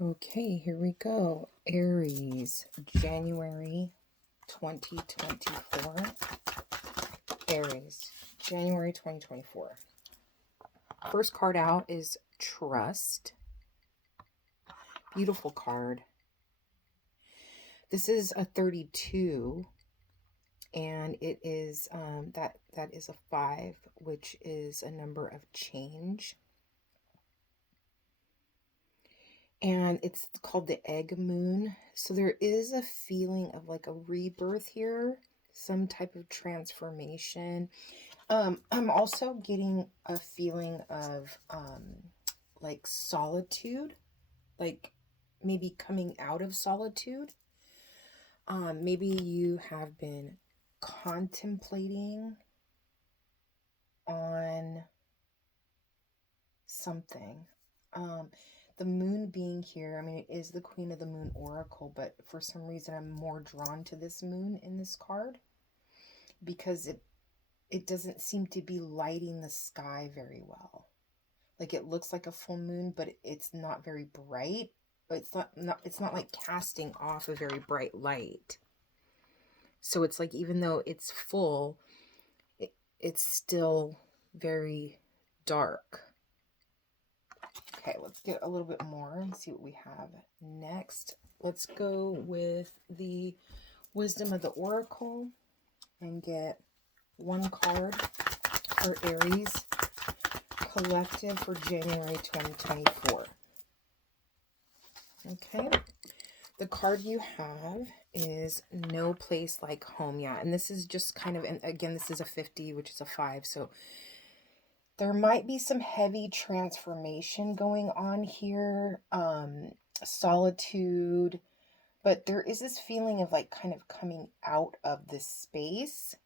Okay, here we go. Aries, January 2024. Aries, January 2024. First card out is Trust. Beautiful card. This is a 32, and it is that is a 5, which is a number of change. And it's called the egg moon. So there is a feeling of like a rebirth here, some type of transformation. I'm also getting a feeling of like solitude, like maybe coming out of solitude. Maybe you have been contemplating on something. The moon being here, I mean, it is the Queen of the Moon Oracle, but for some reason I'm more drawn to this moon in this card because it doesn't seem to be lighting the sky very well. Like it looks like a full moon, but it's not very bright. It's not like casting off a very bright light. So it's like even though it's full, it's still very dark. Okay, let's get a little bit more and see what we have next. Let's go with the Wisdom of the Oracle and get one card for Aries Collective for January 2024. Okay, the card you have is No Place Like Home. Yeah, and this is just kind of, and again, this is a 50, which is a 5, so there might be some heavy transformation going on here, solitude, but there is this feeling of like kind of coming out of this space.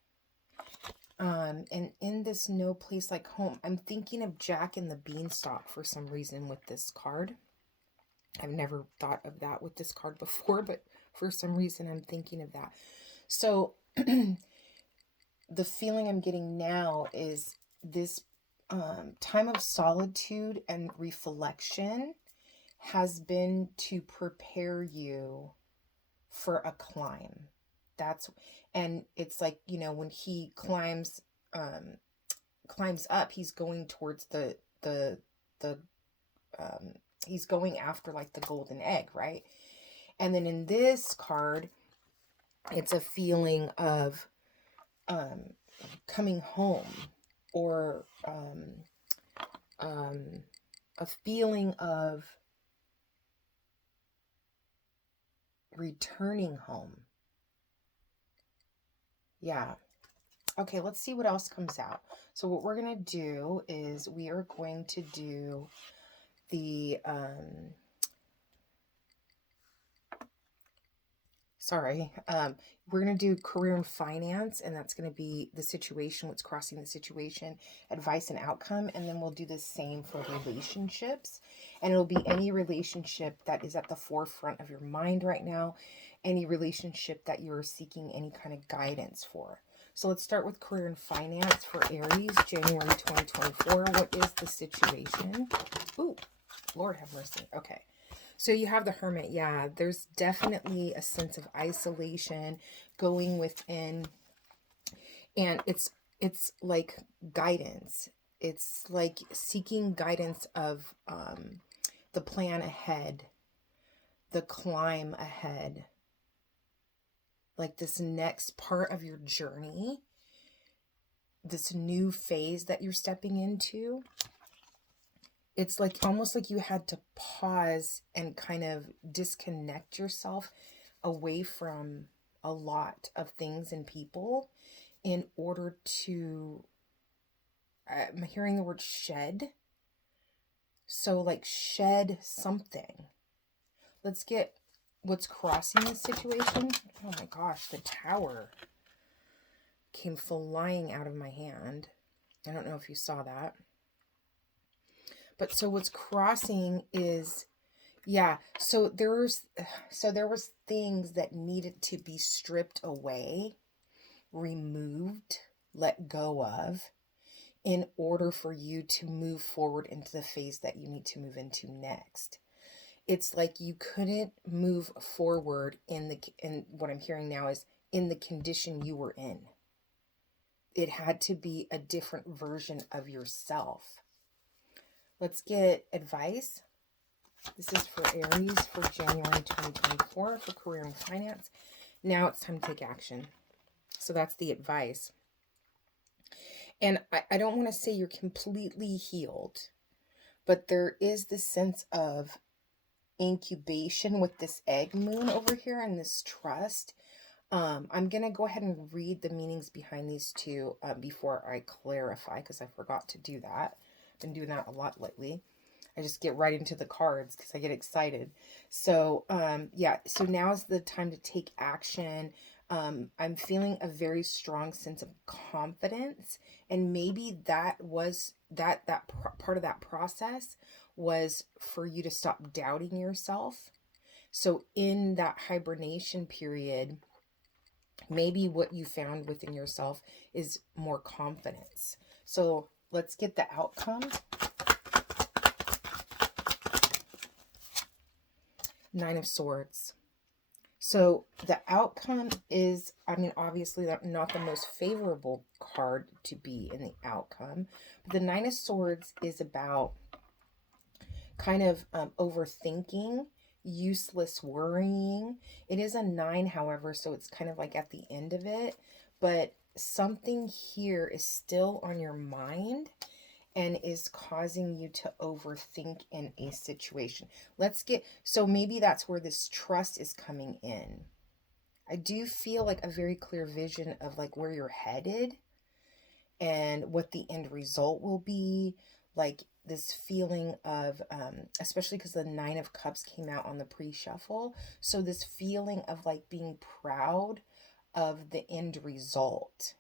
And in this No Place Like Home, I'm thinking of Jack and the Beanstalk for some reason with this card. I've never thought of that with this card before, but for some reason I'm thinking of that. So the feeling I'm getting now is this time of solitude and reflection has been to prepare you for a climb. And it's like, you know, when he climbs up, he's going towards he's going after like the golden egg, right? And then in this card, it's a feeling of coming home, or a feeling of returning home. Yeah. Okay, let's see what else comes out. So what we're going to do is we are going to do the we're going to do career and finance, and that's going to be the situation, what's crossing the situation, advice and outcome, and then we'll do the same for relationships, and it'll be any relationship that is at the forefront of your mind right now, any relationship that you're seeking any kind of guidance for. So let's start with career and finance for Aries, January 2024. What is the situation? Ooh, Lord have mercy. Okay. So you have the Hermit. Yeah, there's definitely a sense of isolation going within, and it's like guidance. It's like seeking guidance of the plan ahead, the climb ahead, like this next part of your journey, this new phase that you're stepping into. It's like almost like you had to pause and kind of disconnect yourself away from a lot of things and people in order to, I'm hearing the word shed. So like shed something. Let's get what's crossing this situation. Oh my gosh, the Tower came flying out of my hand. I don't know if you saw that. But so what's crossing is, yeah, so there was things that needed to be stripped away, removed, let go of, in order for you to move forward into the phase that you need to move into next. It's like you couldn't move forward in what I'm hearing now is in the condition you were in. It had to be a different version of yourself. Let's get advice. This is for Aries for January 2024 for career and finance. Now it's time to take action. So that's the advice. And I don't want to say you're completely healed, but there is this sense of incubation with this egg moon over here and this trust. I'm going to go ahead and read the meanings behind these two before I clarify, because I forgot to do that. I've been doing that a lot lately. I just get right into the cards because I get excited. So, yeah, so now is the time to take action. I'm feeling a very strong sense of confidence, and maybe that was part of that process was for you to stop doubting yourself. So in that hibernation period, maybe what you found within yourself is more confidence. So let's get the outcome. Nine of Swords. So the outcome is, I mean, obviously not the most favorable card to be in the outcome. But the Nine of Swords is about kind of overthinking, useless worrying. It is a 9, however, so it's kind of like at the end of it. But something here is still on your mind and is causing you to overthink in a situation. So maybe that's where this trust is coming in. I do feel like a very clear vision of like where you're headed and what the end result will be. Like this feeling of, especially because the Nine of Cups came out on the pre-shuffle. So this feeling of like being proud of the end result.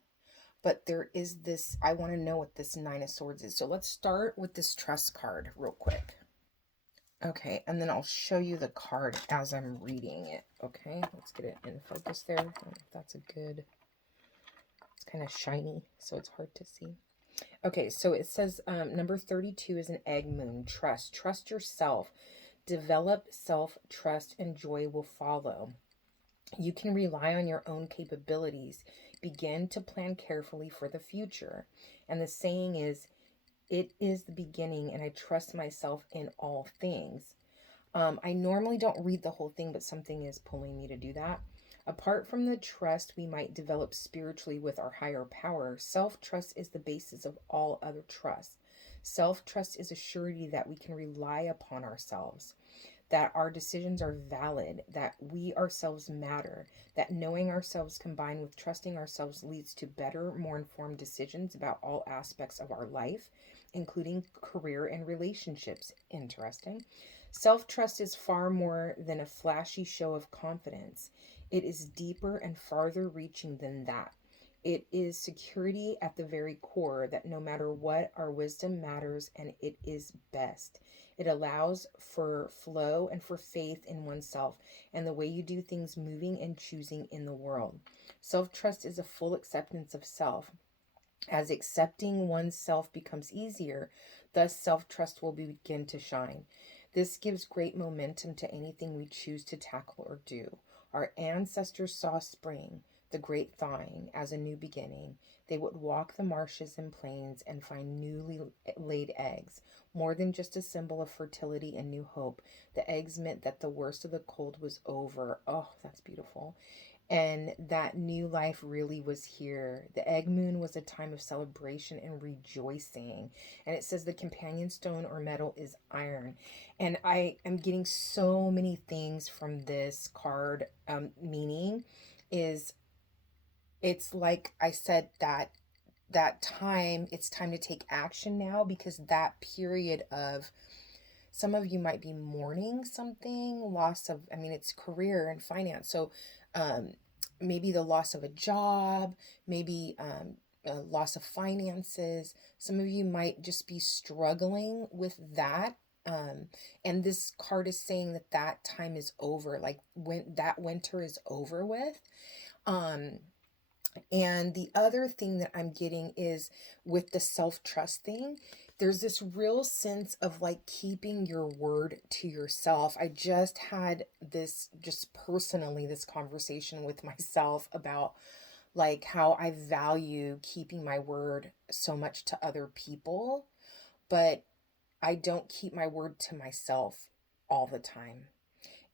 But there is this, I want to know what this Nine of Swords is. So let's start with this trust card real quick. Okay, and then I'll show you the card as I'm reading it. Okay, let's get it in focus there. I don't know if that's a good, it's kind of shiny, so it's hard to see. Okay, so it says number 32 is an egg moon. Trust. Trust yourself. Develop self-trust and joy will follow. You can rely on your own capabilities. Begin to plan carefully for the future. And the saying is, it is the beginning, and I trust myself in all things. I normally don't read the whole thing, but something is pulling me to do that. Apart from the trust we might develop spiritually with our higher power, self-trust is the basis of all other trust. Self-trust is a surety that we can rely upon ourselves, that our decisions are valid, that we ourselves matter, that knowing ourselves combined with trusting ourselves leads to better, more informed decisions about all aspects of our life, including career and relationships. Interesting. Self-trust is far more than a flashy show of confidence. It is deeper and farther reaching than that. It is security at the very core that no matter what, our wisdom matters and it is best. It allows for flow and for faith in oneself and the way you do things, moving and choosing in the world. Self-trust is a full acceptance of self. As accepting oneself becomes easier, thus self-trust will begin to shine. This gives great momentum to anything we choose to tackle or do. Our ancestors saw spring, the great thawing, as a new beginning. They would walk the marshes and plains and find newly laid eggs. More than just a symbol of fertility and new hope, the eggs meant that the worst of the cold was over. Oh, that's beautiful. And that new life really was here. The egg moon was a time of celebration and rejoicing. And it says the companion stone or metal is iron. And I am getting so many things from this card. Meaning is, it's like I said, that time, it's time to take action now, because that period of, some of you might be mourning something, loss of, I mean, it's career and finance. So maybe the loss of a job, maybe a loss of finances. Some of you might just be struggling with that. And this card is saying that that time is over, like when that winter is over with. And the other thing that I'm getting is with the self-trust thing, there's this real sense of like keeping your word to yourself. I just had this, just personally, this conversation with myself about like how I value keeping my word so much to other people, but I don't keep my word to myself all the time.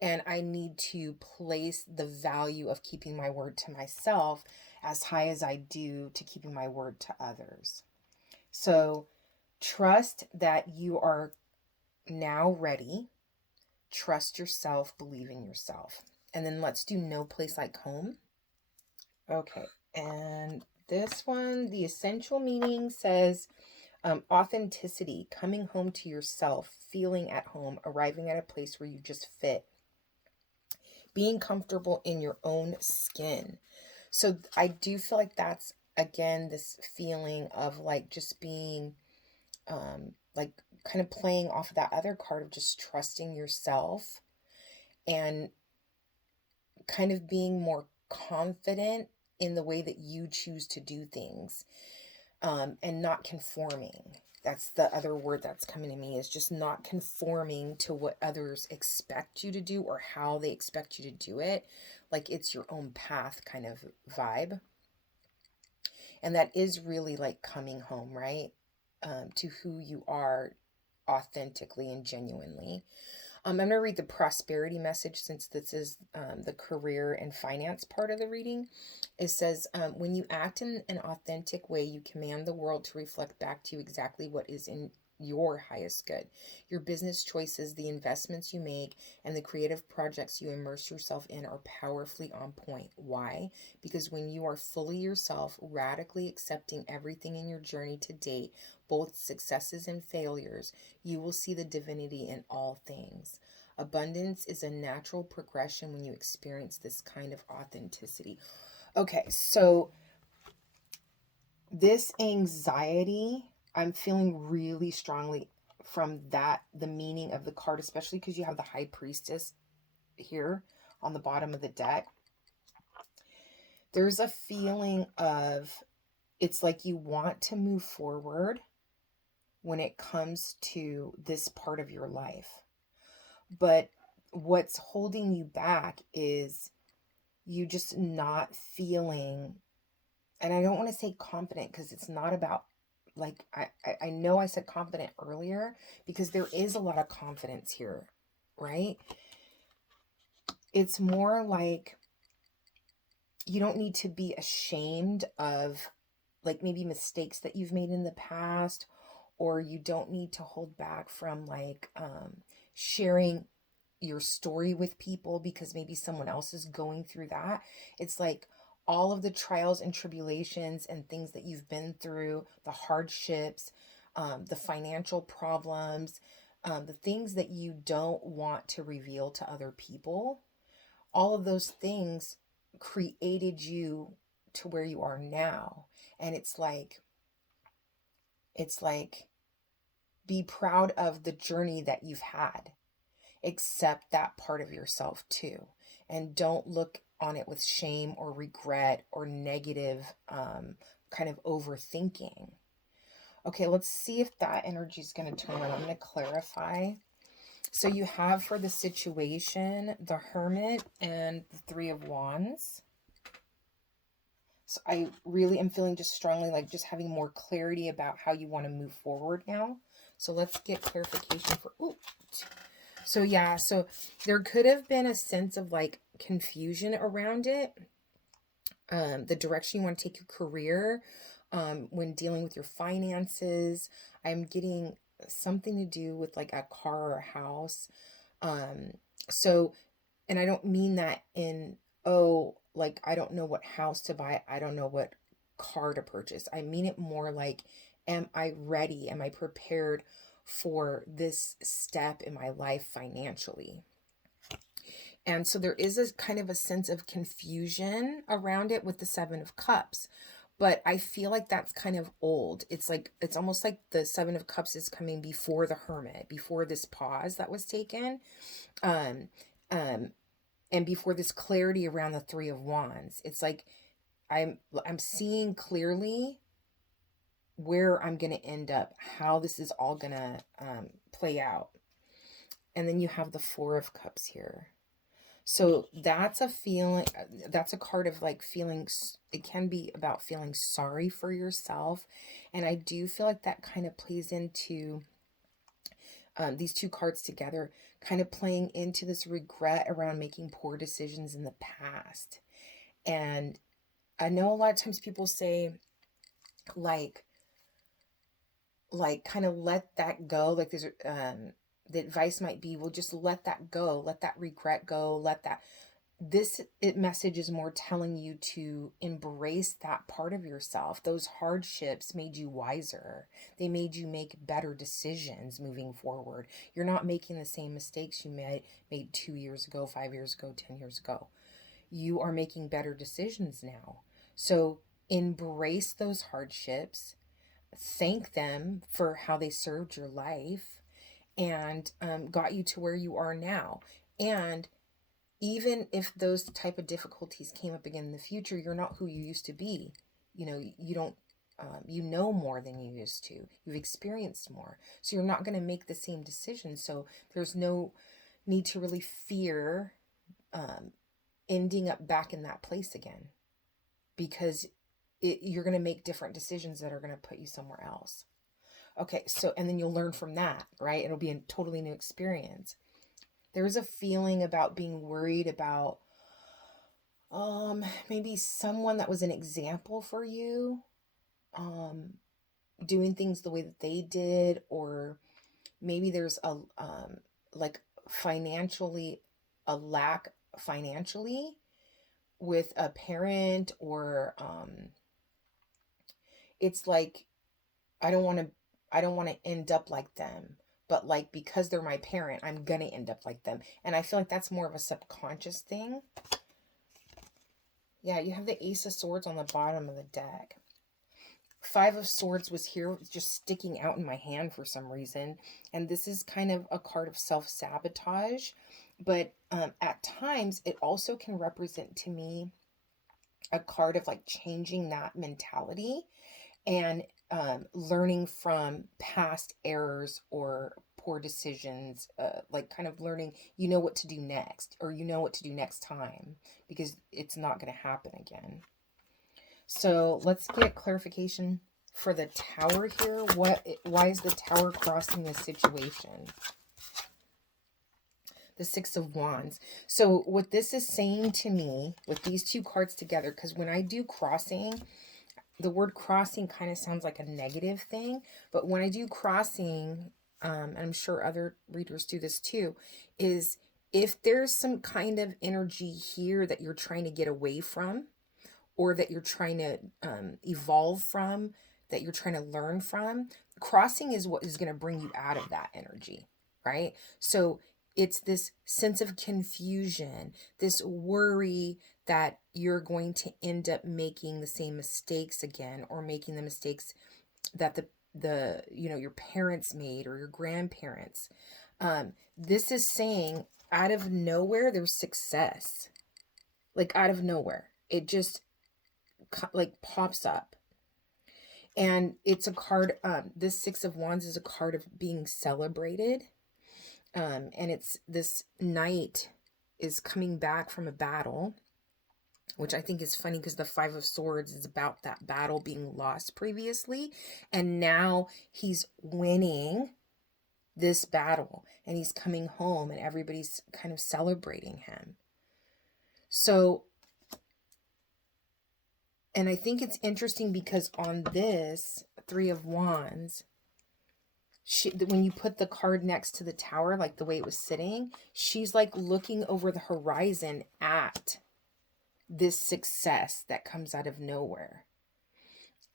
And I need to place the value of keeping my word to myself as high as I do to keeping my word to others. So trust that you are now ready. Trust yourself, believe in yourself. And then let's do no place like home. Okay. And this one, the essential meaning says authenticity, coming home to yourself, feeling at home, arriving at a place where you just fit, being comfortable in your own skin. So I do feel like that's, again, this feeling of like just being like kind of playing off of that other card of just trusting yourself and kind of being more confident in the way that you choose to do things, and not conforming. That's the other word that's coming to me, is just not conforming to what others expect you to do or how they expect you to do it. Like it's your own path kind of vibe. And that is really like coming home, right? To who you are authentically and genuinely. I'm going to read the prosperity message since this is the career and finance part of the reading. It says, when you act in an authentic way, you command the world to reflect back to you exactly what is in your highest good. Your business choices, the investments you make, and the creative projects you immerse yourself in are powerfully on point. Why? Because when you are fully yourself, radically accepting everything in your journey to date, both successes and failures, you will see the divinity in all things. Abundance is a natural progression when you experience this kind of authenticity. Okay, so this anxiety, I'm feeling really strongly from that, the meaning of the card, especially because you have the High Priestess here on the bottom of the deck. There's a feeling of, it's like you want to move forward when it comes to this part of your life. But what's holding you back is you just not feeling, and I don't want to say confident because it's not about, like, I know I said confident earlier because there is a lot of confidence here, right? It's more like you don't need to be ashamed of like maybe mistakes that you've made in the past, or you don't need to hold back from like sharing your story with people because maybe someone else is going through that. It's like all of the trials and tribulations and things that you've been through, the hardships, the financial problems, the things that you don't want to reveal to other people, all of those things created you to where you are now. And it's like be proud of the journey that you've had. Accept that part of yourself too, and don't look on it with shame or regret or negative kind of overthinking. Okay, let's see if that energy is going to turn on. I'm going to clarify. So you have for the situation the Hermit and the Three of Wands. So I really am feeling just strongly like just having more clarity about how you want to move forward now. So let's get clarification for, so yeah, so there could have been a sense of like confusion around it. The direction you want to take your career, when dealing with your finances. I'm getting something to do with like a car or a house. Um, so, and I don't mean that in, oh, like I don't know what house to buy. I don't know what car to purchase. I mean it more like, am I ready? Am I prepared for this step in my life financially? And so there is a kind of a sense of confusion around it with the Seven of Cups. But I feel like that's kind of old. It's like, it's almost like the Seven of Cups is coming before the Hermit, before this pause that was taken. Um, um, and before this clarity around the Three of Wands. It's like I'm seeing clearly where I'm going to end up, how this is all going to play out. And then you have the Four of Cups here. So that's a feeling, that's a card of like feeling, it can be about feeling sorry for yourself. And I do feel like that kind of plays into these two cards together, kind of playing into this regret around making poor decisions in the past. And I know a lot of times people say, like kind of let that go. Like there's the advice might be, well, just let that go, let that regret go, let that, this message is more telling you to embrace that part of yourself. Those hardships made you wiser. They made you make better decisions moving forward. You're not making the same mistakes you made 2 years ago, 5 years ago, 10 years ago. You are making better decisions now. So embrace those hardships, thank them for how they served your life and got you to where you are now. And even if those type of difficulties came up again in the future, you're not who you used to be. You know, you don't, you know more than you used to. You've experienced more. So you're not going to make the same decisions. So there's no need to really fear ending up back in that place again, because you're going to make different decisions that are going to put you somewhere else. Okay, so, and then you'll learn from that, right? It'll be a totally new experience. There's a feeling about being worried about maybe someone that was an example for you, doing things the way that they did, or maybe there's a like financially, a lack financially with a parent, or it's like, I don't want to end up like them, but like, because they're my parent, I'm gonna end up like them. And I feel like that's more of a subconscious thing. Yeah, you have the Ace of Swords on the bottom of the deck. Five of Swords was here, just sticking out in my hand for some reason. And this is kind of a card of self-sabotage. But at times, it also can represent to me a card of like changing that mentality and learning from past errors or poor decisions, like kind of learning, you know what to do next, or you know what to do next time, because it's not going to happen again. So let's get clarification for the Tower here. Why is the Tower crossing this situation? The Six of Wands. So what this is saying to me with these two cards together, because when I do crossing, the word crossing kind of sounds like a negative thing, but when I do crossing, and I'm sure other readers do this too, is if there's some kind of energy here that you're trying to get away from, or that you're trying to evolve from, that you're trying to learn from, crossing is what is going to bring you out of that energy, right? So it's this sense of confusion, this worry that you're going to end up making the same mistakes again, or making the mistakes that the your parents made, or your grandparents. This is saying, out of nowhere there's success. Like out of nowhere, it just like pops up. And it's a card, this Six of Wands is a card of being celebrated. And it's this knight is coming back from a battle, which I think is funny because the Five of Swords is about that battle being lost previously. And now he's winning this battle and he's coming home and everybody's kind of celebrating him. So, and I think it's interesting because on this Three of Wands, when you put the card next to the Tower, like the way it was sitting, she's like looking over the horizon at this success that comes out of nowhere.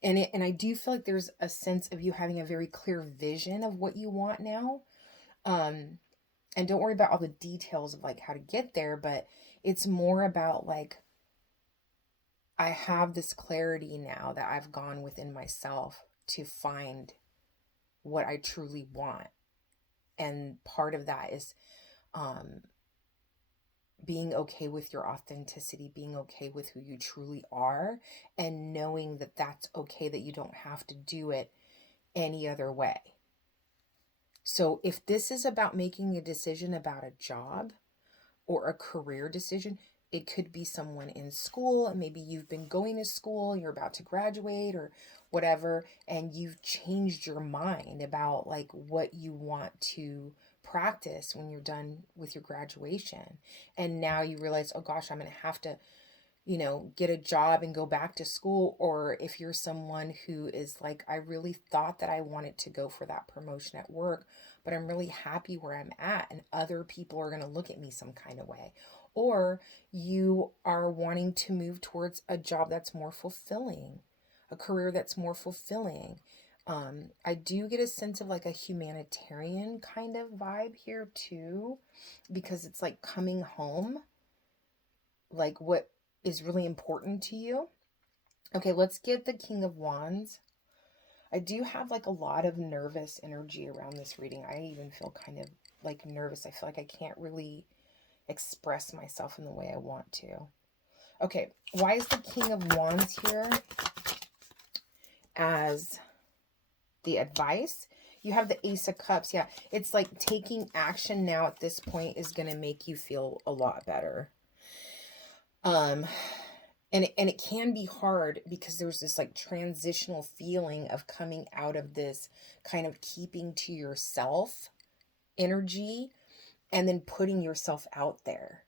And I do feel like there's a sense of you having a very clear vision of what you want now. And don't worry about all the details of like how to get there, but it's more about like, I have this clarity now that I've gone within myself to find what I truly want. And part of that is being okay with your authenticity, being okay with who you truly are, and knowing that that's okay, that you don't have to do it any other way. So if this is about making a decision about a job or a career decision, it could be someone in school, and maybe you've been going to school, you're about to graduate or whatever, and you've changed your mind about like what you want to practice when you're done with your graduation. And now you realize, oh gosh, I'm going to have to, get a job and go back to school. Or if you're someone who is like, I really thought that I wanted to go for that promotion at work, but I'm really happy where I'm at, and other people are going to look at me some kind of way. Or you are wanting to move towards a job that's more fulfilling, a career that's more fulfilling. I do get a sense of like a humanitarian kind of vibe here too, because it's like coming home, like what is really important to you. Okay, let's get the King of Wands. I do have like a lot of nervous energy around this reading. I even feel kind of like nervous. I feel like I can't really express myself in the way I want to. Okay, why is the King of Wands here as the advice? You have the Ace of Cups. Yeah, it's like taking action now at this point is going to make you feel a lot better. And it can be hard because there's this like transitional feeling of coming out of this kind of keeping to yourself energy and then putting yourself out there.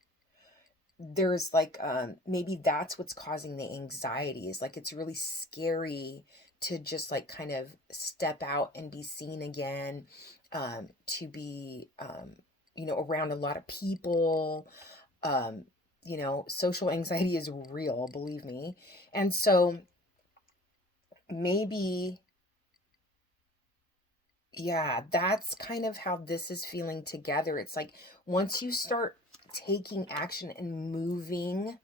There's like maybe that's what's causing the anxiety, is like it's really scary to just like kind of step out and be seen again, to be around a lot of people. Social anxiety is real, believe me. And so maybe, yeah, that's kind of how this is feeling together. It's like once you start taking action and moving,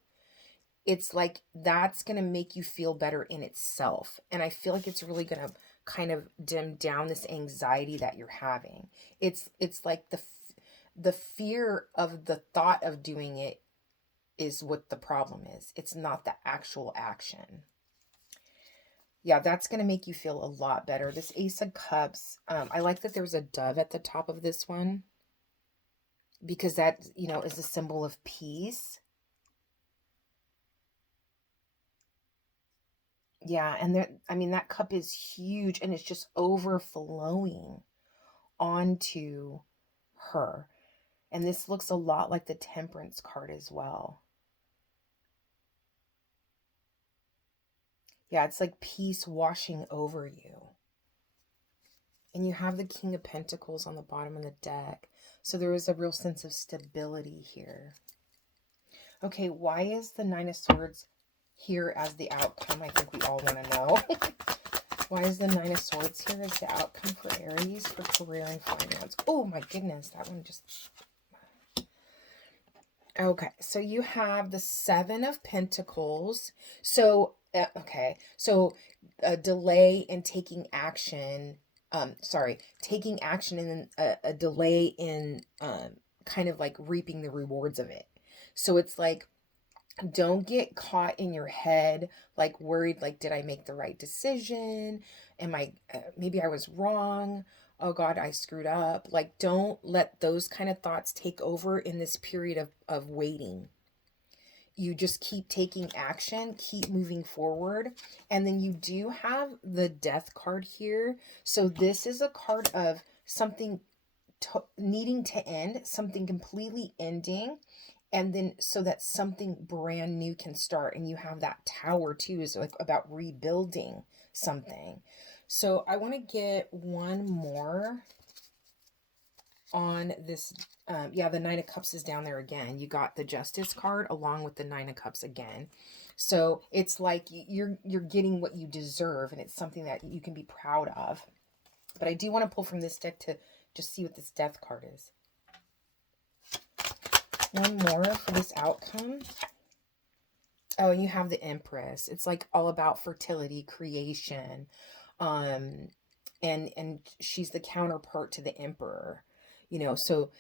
it's like that's going to make you feel better in itself. And I feel like it's really going to kind of dim down this anxiety that you're having. It's like the fear of the thought of doing it is what the problem is. It's not the actual action. Yeah, that's going to make you feel a lot better. This Ace of Cups, I like that there's a dove at the top of this one, because that, is a symbol of peace. Yeah, and that cup is huge, and it's just overflowing onto her. And this looks a lot like the Temperance card as well. Yeah, it's like peace washing over you. And you have the King of Pentacles on the bottom of the deck. So there is a real sense of stability here. Okay, why is the Nine of Swords here as the outcome? I think we all want to know. Why is the Nine of Swords here as the outcome for Aries for career and finance? Oh my goodness, that one just... Okay, so you have the Seven of Pentacles. So, a delay in taking action. Taking action and then a delay in kind of like reaping the rewards of it. So it's like, don't get caught in your head, like worried, like, did I make the right decision? Am I, maybe I was wrong. Oh God, I screwed up. Like, don't let those kind of thoughts take over in this period of waiting. You just keep taking action, keep moving forward. And then you do have the Death card here. So this is a card of something needing to end, something completely ending, and then so that something brand new can start. And you have that Tower too, is like about rebuilding something. So I want to get one more on this. The Nine of Cups is down there again. You got the Justice card along with the Nine of Cups again. So it's like you're getting what you deserve, and it's something that you can be proud of. But I do want to pull from this deck to just see what this Death card is. One more for this outcome. Oh, and you have the Empress. It's like all about fertility, creation. And she's the counterpart to the Emperor. So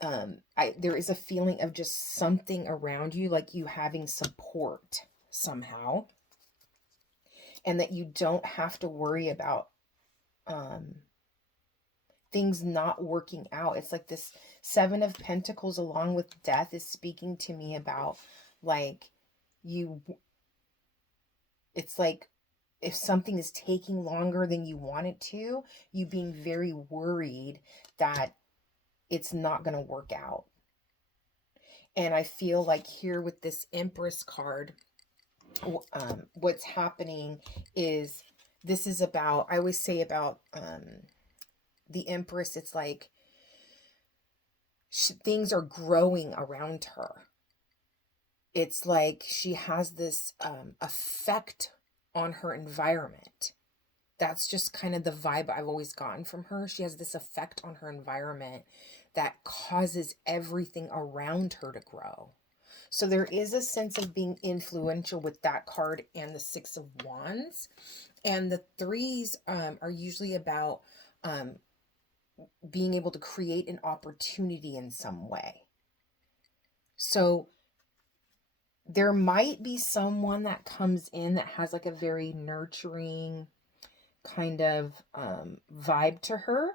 there is a feeling of just something around you, like you having support somehow, and that you don't have to worry about um, things not working out. It's like this Seven of Pentacles along with death is speaking to me about, like, you, it's like if something is taking longer than you want it to, you being very worried that it's not going to work out. And I feel like here with this Empress card, what's happening is, this is about, I always say about the Empress, it's like things are growing around her. It's like she has this effect on her environment. That's just kind of the vibe I've always gotten from her. She has this effect on her environment that causes everything around her to grow. So there is a sense of being influential with that card and the Six of Wands. And the threes are usually about being able to create an opportunity in some way. So there might be someone that comes in that has like a very nurturing kind of vibe to her.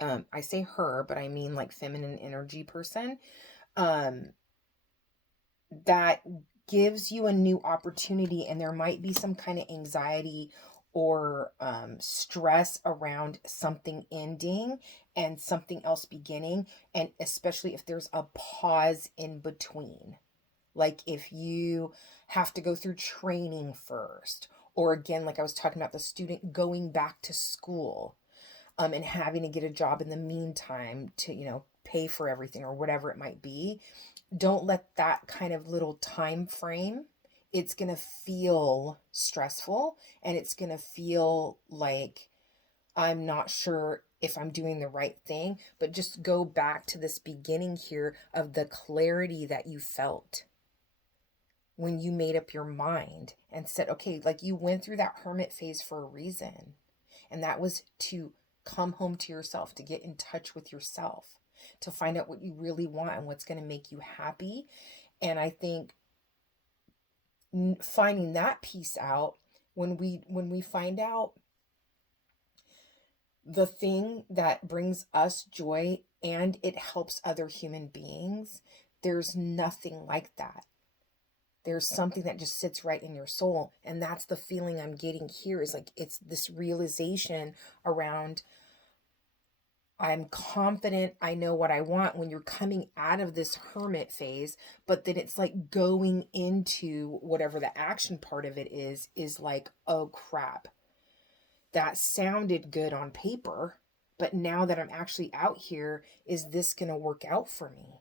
I say her, but I mean like feminine energy person. That gives you a new opportunity, and there might be some kind of anxiety or stress around something ending and something else beginning, and especially if there's a pause in between. Like if you have to go through training first, or again, like I was talking about the student going back to school, and having to get a job in the meantime to, pay for everything or whatever it might be. Don't let that kind of little time frame, it's going to feel stressful, and it's going to feel like I'm not sure if I'm doing the right thing. But just go back to this beginning here of the clarity that you felt when you made up your mind and said, okay, like you went through that hermit phase for a reason. And that was to come home to yourself, to get in touch with yourself, to find out what you really want and what's going to make you happy. And I think finding that piece out, when we find out the thing that brings us joy and it helps other human beings, there's nothing like that. There's something that just sits right in your soul. And that's the feeling I'm getting here, is like, it's this realization around, I'm confident, I know what I want, when you're coming out of this hermit phase. But then it's like going into whatever the action part of it is like, oh crap, that sounded good on paper, but now that I'm actually out here, is this going to work out for me?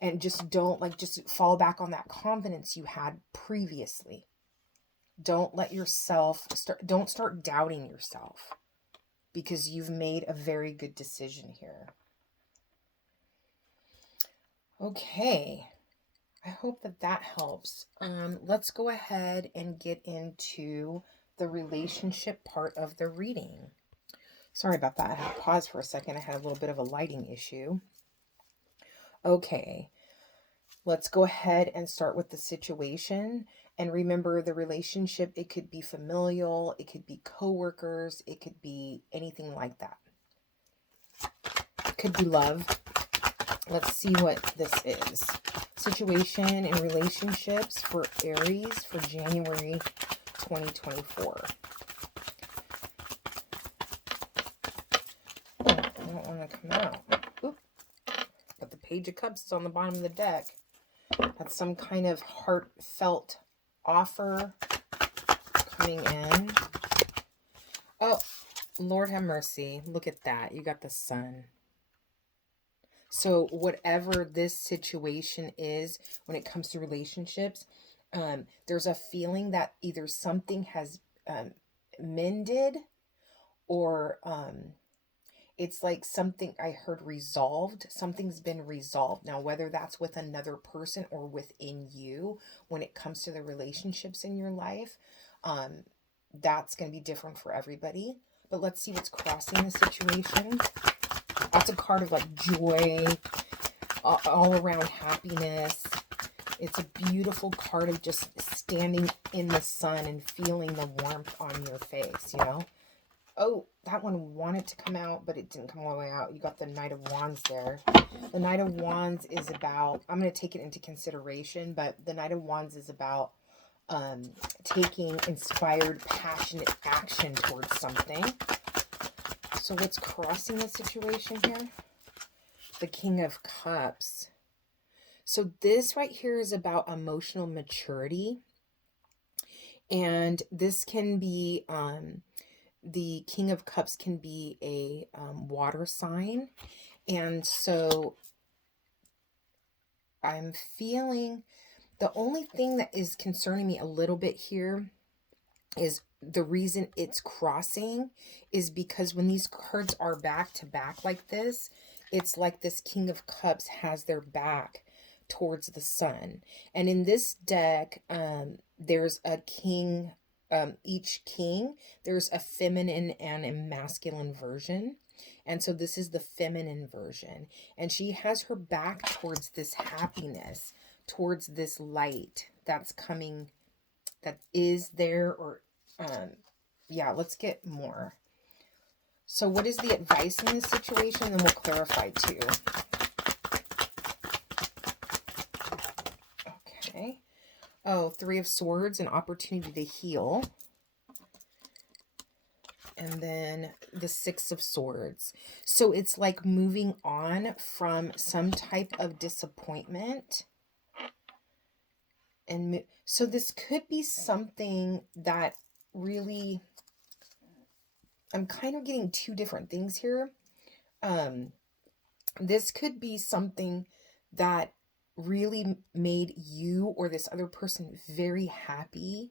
And just just fall back on that confidence you had previously. Don't let yourself don't start doubting yourself, because you've made a very good decision here. Okay. I hope that helps. Let's go ahead and get into the relationship part of the reading. Sorry about that. I had to pause for a second. I had a little bit of a lighting issue. Okay. Let's go ahead and start with the situation. And remember, the relationship, it could be familial, it could be coworkers, it could be anything like that. It could be love. Let's see what this is. Situation and relationships for Aries for January 2024. Oh, I don't want to come out. Oop. But the Page of Cups is on the bottom of the deck. That's some kind of heartfelt offer coming in. Oh, Lord have mercy. Look at that. You got the Sun. So whatever this situation is, when it comes to relationships, there's a feeling that either something has mended, or it's like something I heard resolved. Something's been resolved. Now, whether that's with another person or within you, when it comes to the relationships in your life, that's going to be different for everybody. But let's see what's crossing the situation. That's a card of like joy, all around happiness. It's a beautiful card of just standing in the sun and feeling the warmth on your face, you know? Oh, that one wanted to come out, but it didn't come all the way out. You got the Knight of Wands there. The Knight of Wands is about, I'm going to take it into consideration, but the Knight of Wands is about taking inspired, passionate action towards something. So what's crossing the situation here? The King of Cups. So this right here is about emotional maturity. And this can be, the King of Cups can be a water sign. And so I'm feeling the only thing that is concerning me a little bit here is the reason it's crossing is because when these cards are back to back like this, it's like this King of Cups has their back towards the sun. And in this deck, there's a king, each king, there's a feminine and a masculine version. And so this is the feminine version. And she has her back towards this happiness, towards this light that's coming, that is there, or yeah, let's get more. So what is the advice in this situation? And then we'll clarify too. Okay. Oh, Three of Swords, an opportunity to heal. And then the Six of Swords. So it's like moving on from some type of disappointment. And so this could be something that really, I'm kind of getting two different things here. This could be something that really made you or this other person very happy.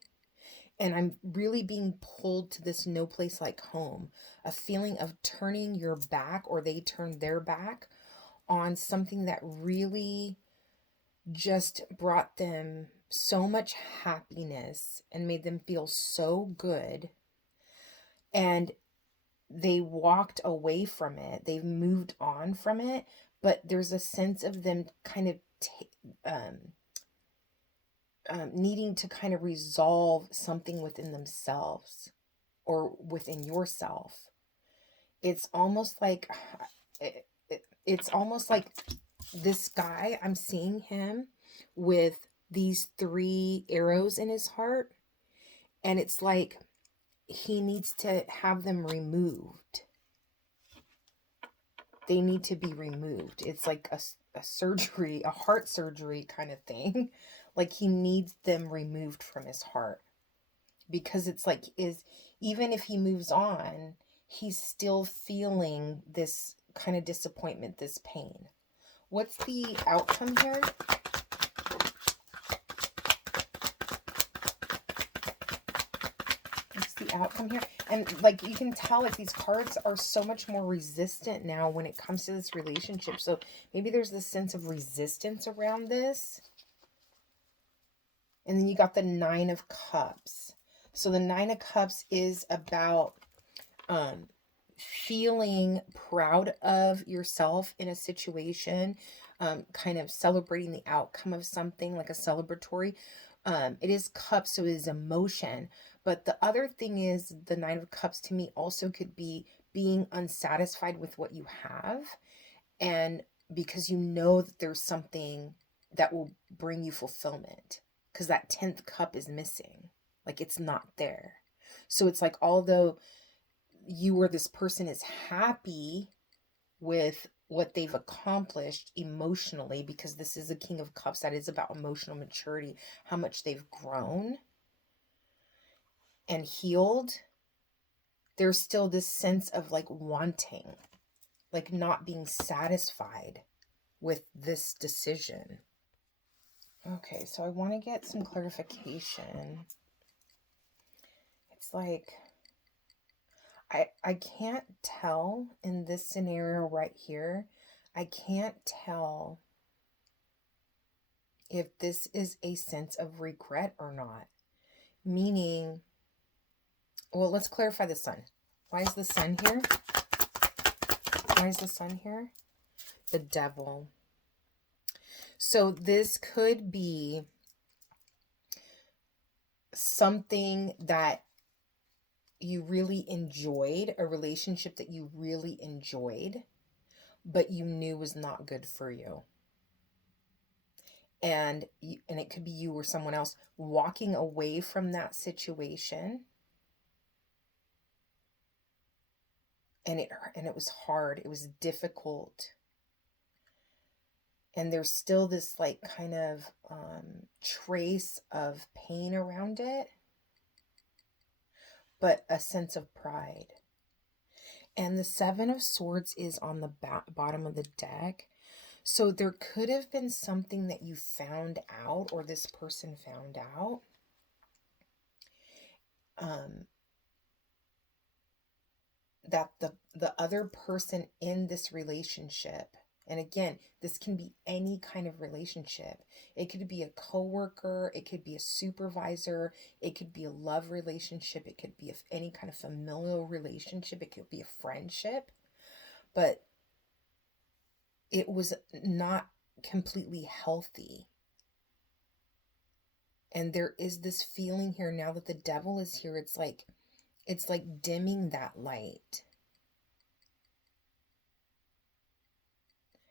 And I'm really being pulled to this no place like home, a feeling of turning your back, or they turn their back on something that really just brought them so much happiness and made them feel so good. And they walked away from it. They've moved on from it, but there's a sense of them kind of needing to kind of resolve something within themselves or within yourself. It's almost like it's almost like this guy, I'm seeing him with these 3 arrows in his heart, and it's like he needs to have them removed. They need to be removed. It's like a surgery, a heart surgery kind of thing. Like he needs them removed from his heart, because it's like, even if he moves on, he's still feeling this kind of disappointment, this pain. What's the outcome here? What's the outcome here? And like you can tell, like these cards are so much more resistant now when it comes to this relationship. So maybe there's this sense of resistance around this. And then you got the Nine of Cups. So the Nine of Cups is about feeling proud of yourself in a situation, kind of celebrating the outcome of something, like a celebratory. It is cups, so it is emotion. But the other thing is, the Nine of Cups to me also could be being unsatisfied with what you have, and because you know that there's something that will bring you fulfillment, because that 10th cup is missing, like it's not there. So it's like, although you or this person is happy with what they've accomplished emotionally, because this is a King of Cups, that is about emotional maturity, how much they've grown and healed, there's still this sense of like wanting, like not being satisfied with this decision. Okay, so I want to get some clarification. It's like, I can't tell in this scenario right here, I can't tell if this is a sense of regret or not. Meaning, well, let's clarify the sun. Why is the sun here? Why is the sun here? The devil. So this could be something that you really enjoyed, a relationship that you really enjoyed, but you knew was not good for you. And it could be you or someone else walking away from that situation. And it was hard. It was difficult. And there's still this like kind of trace of pain around it, but a sense of pride. And the Seven of Swords is on the bottom of the deck. So there could have been something that you found out, or this person found out, that the other person in this relationship, and again, this can be any kind of relationship. It could be a coworker, it could be a supervisor, it could be a love relationship, it could be any kind of familial relationship, it could be a friendship, but it was not completely healthy. And there is this feeling here now that the devil is here. It's like dimming that light.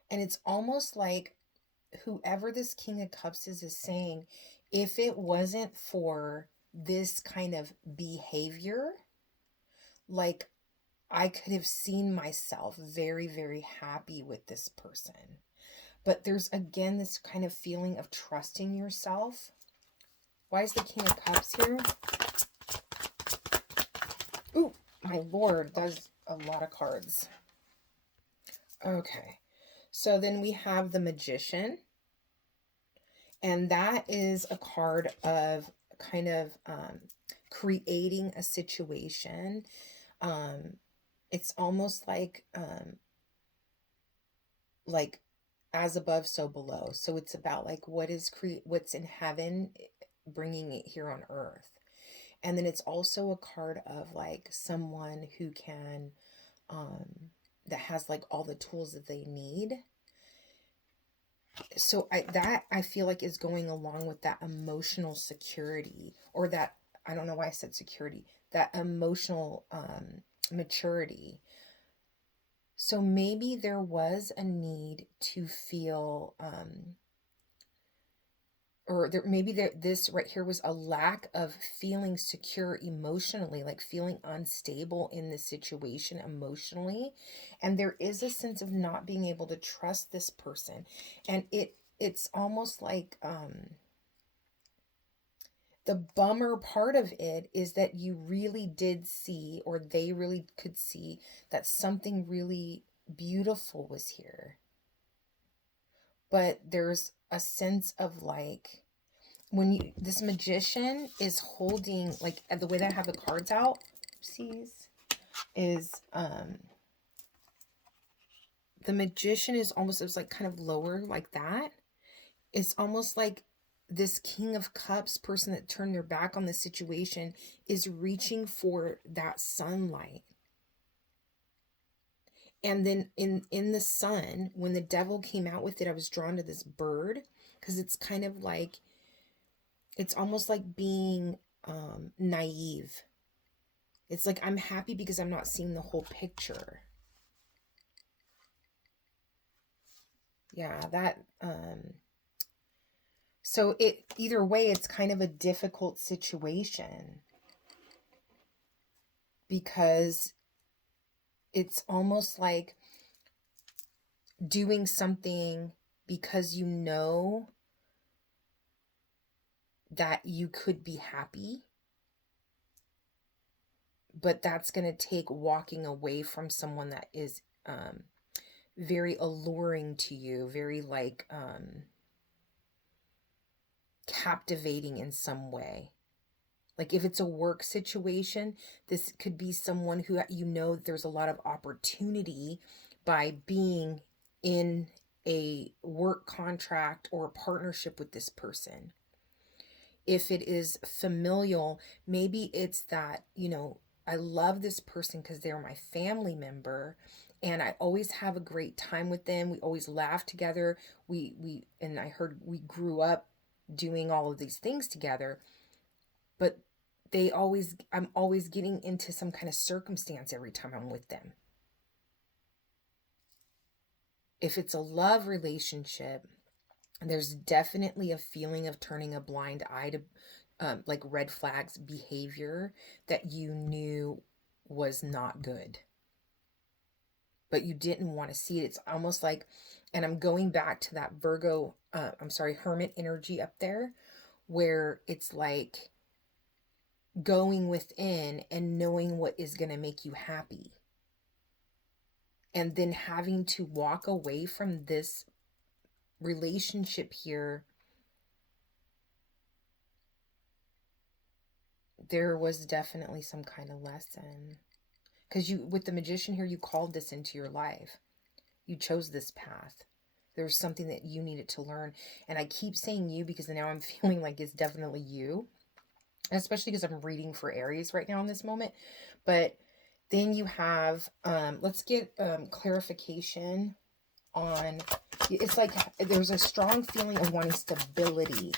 And it's almost like whoever this King of Cups is saying, if it wasn't for this kind of behavior, like I could have seen myself very, very happy with this person. But there's again this kind of feeling of trusting yourself. Why is the King of Cups here? Ooh, my Lord, that's a lot of cards. Okay, so then we have the Magician. And that is a card of kind of creating a situation. It's almost like as above, so below. So it's about like what's in heaven, bringing it here on earth. And then it's also a card of like someone who can, that has like all the tools that they need. So I feel like is going along with that emotional security, or that, I don't know why I said security, that emotional maturity. So maybe there was a need to feel this right here was a lack of feeling secure emotionally, like feeling unstable in the situation emotionally. And there is a sense of not being able to trust this person. And it's almost like the bummer part of it is that you really did see, or they really could see, that something really beautiful was here. But there's a sense of like, when this Magician is holding, like the way that I have the cards out, is the Magician is almost, it's like kind of lower like that. It's almost like this King of Cups person that turned their back on the situation is reaching for that sunlight. And then in the sun, when the devil came out with it, I was drawn to this bird, because it's kind of like, it's almost like being naive. It's like, I'm happy because I'm not seeing the whole picture. Yeah, that so either way, it's kind of a difficult situation, because it's almost like doing something because you know that you could be happy, but that's going to take walking away from someone that is very alluring to you, very like captivating in some way. Like if it's a work situation, this could be someone who, you know, there's a lot of opportunity by being in a work contract or a partnership with this person. If it is familial, maybe it's that, you know, I love this person because they're my family member, and I always have a great time with them. We always laugh together. And I heard we grew up doing all of these things together, but I'm always getting into some kind of circumstance every time I'm with them. If it's a love relationship, there's definitely a feeling of turning a blind eye to like red flags behavior that you knew was not good, but you didn't want to see it. It's almost like, and I'm going back to that Hermit energy up there, where it's like going within and knowing what is going to make you happy. And then having to walk away from this relationship here. There was definitely some kind of lesson. Because with the Magician here, you called this into your life. You chose this path. There's something that you needed to learn. And I keep saying you because now I'm feeling like it's definitely you. Especially because I'm reading for Aries right now in this moment. But then you have, let's get clarification on, it's like there's a strong feeling of wanting stability.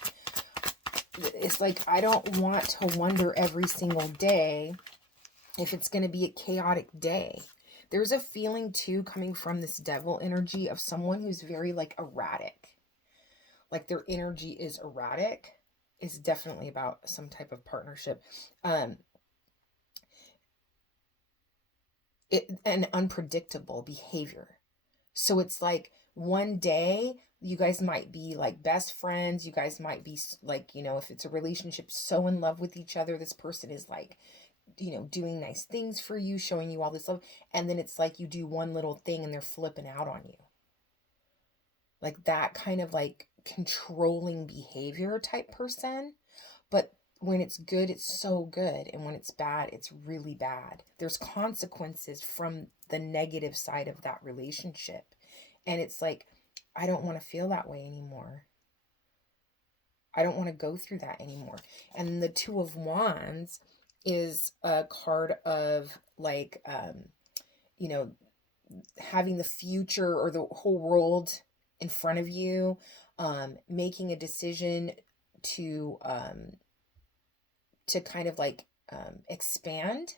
It's like, I don't want to wonder every single day if it's going to be a chaotic day. There's a feeling too coming from this devil energy of someone who's very like erratic. Like their energy is erratic. It's definitely about some type of partnership. And unpredictable behavior. So it's like one day you guys might be like best friends. You guys might be like, if it's a relationship, so in love with each other, this person is like, doing nice things for you, showing you all this love. And then it's like you do one little thing and they're flipping out on you. Like that kind of like controlling behavior type person. But when it's good, it's so good. And when it's bad, it's really bad. There's consequences from the negative side of that relationship. And it's like, I don't want to feel that way anymore. I don't want to go through that anymore. And the Two of Wands is a card of like, having the future or the whole world in front of you, making a decision to kind of like expand,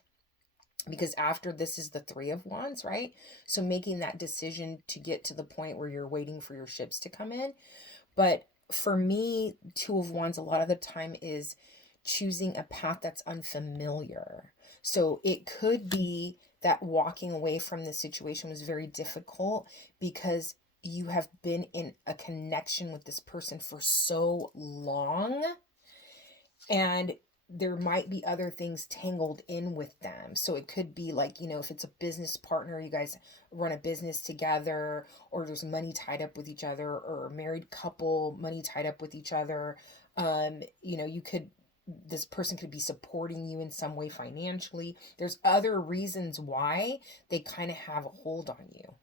because after this is the Three of Wands, right? So making that decision to get to the point where you're waiting for your ships to come in. But for me, Two of Wands a lot of the time is choosing a path that's unfamiliar. So it could be that walking away from the situation was very difficult because you have been in a connection with this person for so long, and there might be other things tangled in with them. So it could be like, if it's a business partner, you guys run a business together, or there's money tied up with each other, or a married couple, money tied up with each other. This person could be supporting you in some way financially. There's other reasons why they kind of have a hold on you.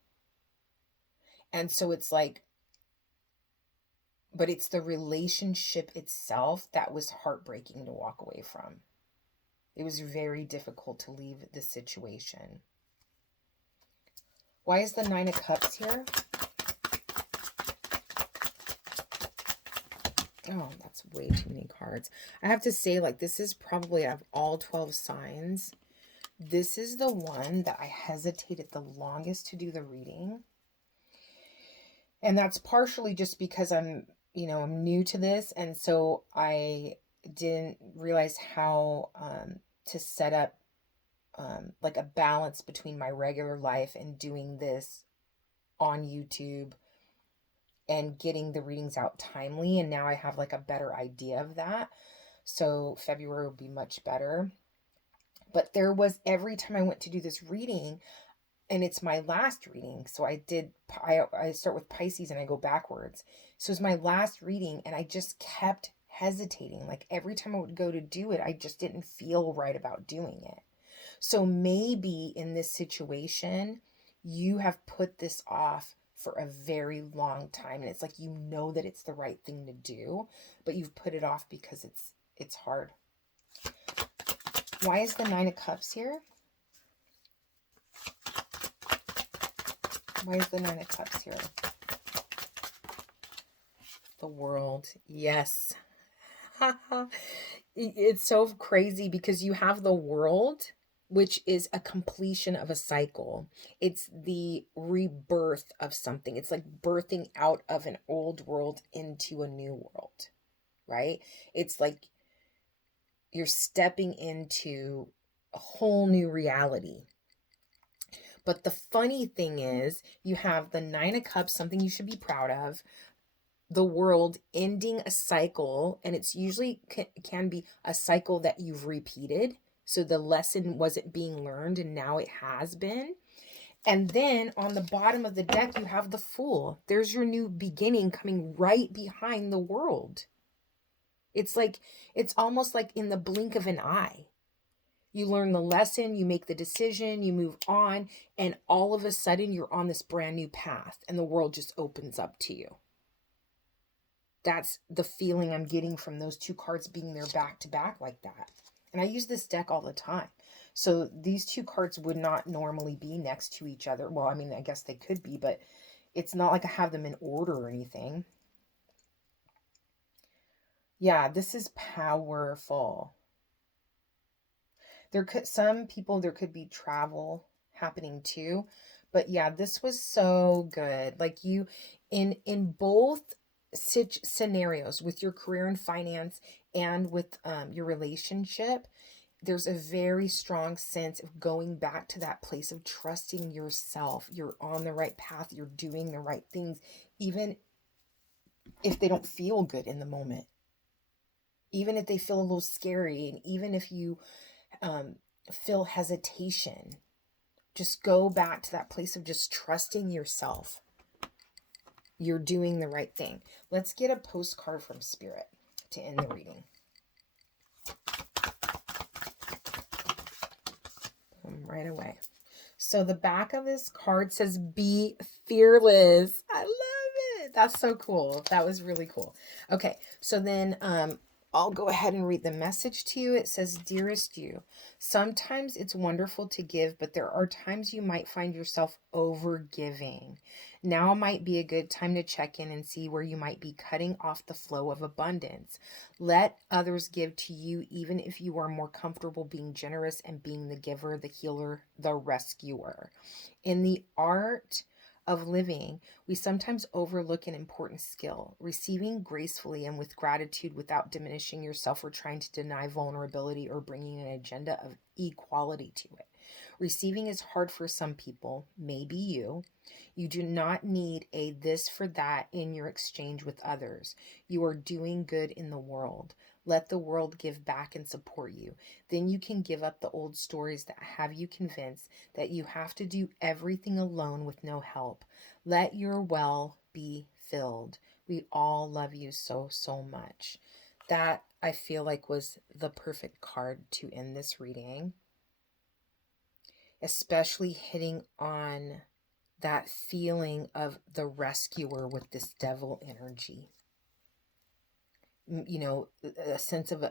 And so it's like, but it's the relationship itself that was heartbreaking to walk away from. It was very difficult to leave the situation. Why is the Nine of Cups here? Oh, that's way too many cards. I have to say, like, this is probably, out of all 12 signs, this is the one that I hesitated the longest to do the reading. And that's partially just because I'm new to this. And so I didn't realize how to set up like a balance between my regular life and doing this on YouTube and getting the readings out timely. And now I have like a better idea of that. So February will be much better. But there was, every time I went to do this reading, and it's my last reading. So I start with Pisces and I go backwards. So it's my last reading and I just kept hesitating. Like every time I would go to do it, I just didn't feel right about doing it. So maybe in this situation, you have put this off for a very long time. And it's like, that it's the right thing to do, but you've put it off because it's hard. Why is the Nine of Cups here? Why is the Nine of Cups here? The World. Yes. It's so crazy because you have the World, which is a completion of a cycle. It's the rebirth of something. It's like birthing out of an old world into a new world, right? It's like you're stepping into a whole new reality. But the funny thing is, you have the Nine of Cups, something you should be proud of, the World ending a cycle, and it's usually can be a cycle that you've repeated. So the lesson wasn't being learned and now it has been. And then on the bottom of the deck, you have the Fool. There's your new beginning coming right behind the World. It's almost like in the blink of an eye. You learn the lesson, you make the decision, you move on, and all of a sudden you're on this brand new path and the world just opens up to you. That's the feeling I'm getting from those two cards being there back to back like that. And I use this deck all the time. So these two cards would not normally be next to each other. Well, I mean, I guess they could be, but it's not like I have them in order or anything. Yeah, this is powerful. There could be travel happening too. But yeah, this was so good. Like you in both scenarios with your career and finance and with your relationship, there's a very strong sense of going back to that place of trusting yourself. You're on the right path, you're doing the right things, even if they don't feel good in the moment. Even if they feel a little scary, and even if you feel hesitation, just go back to that place of just trusting yourself. You're doing the right thing. Let's get a postcard from Spirit to end the reading. Right away. So the back of this card says, be fearless. I love it. That's so cool. That was really cool. Okay, so then I'll go ahead and read the message to you. It says, dearest you, sometimes it's wonderful to give, but there are times you might find yourself over giving. Now might be a good time to check in and see where you might be cutting off the flow of abundance. Let others give to you, even if you are more comfortable being generous and being the giver, the healer, the rescuer. In the art of living, we sometimes overlook an important skill, receiving gracefully and with gratitude without diminishing yourself or trying to deny vulnerability or bringing an agenda of equality to it. Receiving is hard for some people, maybe you. You do not need a this for that in your exchange with others. You are doing good in the world. Let the world give back and support you. Then you can give up the old stories that have you convinced that you have to do everything alone with no help. Let your well be filled. We all love you so, so much. That, I feel like, was the perfect card to end this reading, especially hitting on that feeling of the rescuer with this devil energy. You know, a sense of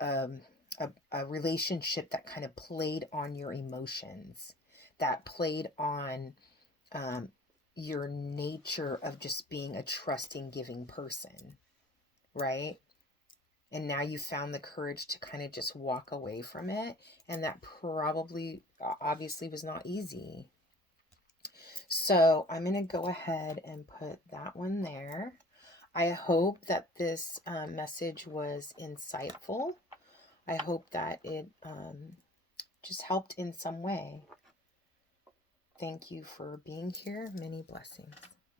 a relationship that kind of played on your emotions, that played on your nature of just being a trusting, giving person, right? And now you found the courage to kind of just walk away from it. And that probably, obviously, was not easy. So I'm going to go ahead and put that one there. I hope that this message was insightful. I hope that it just helped in some way. Thank you for being here. Many blessings.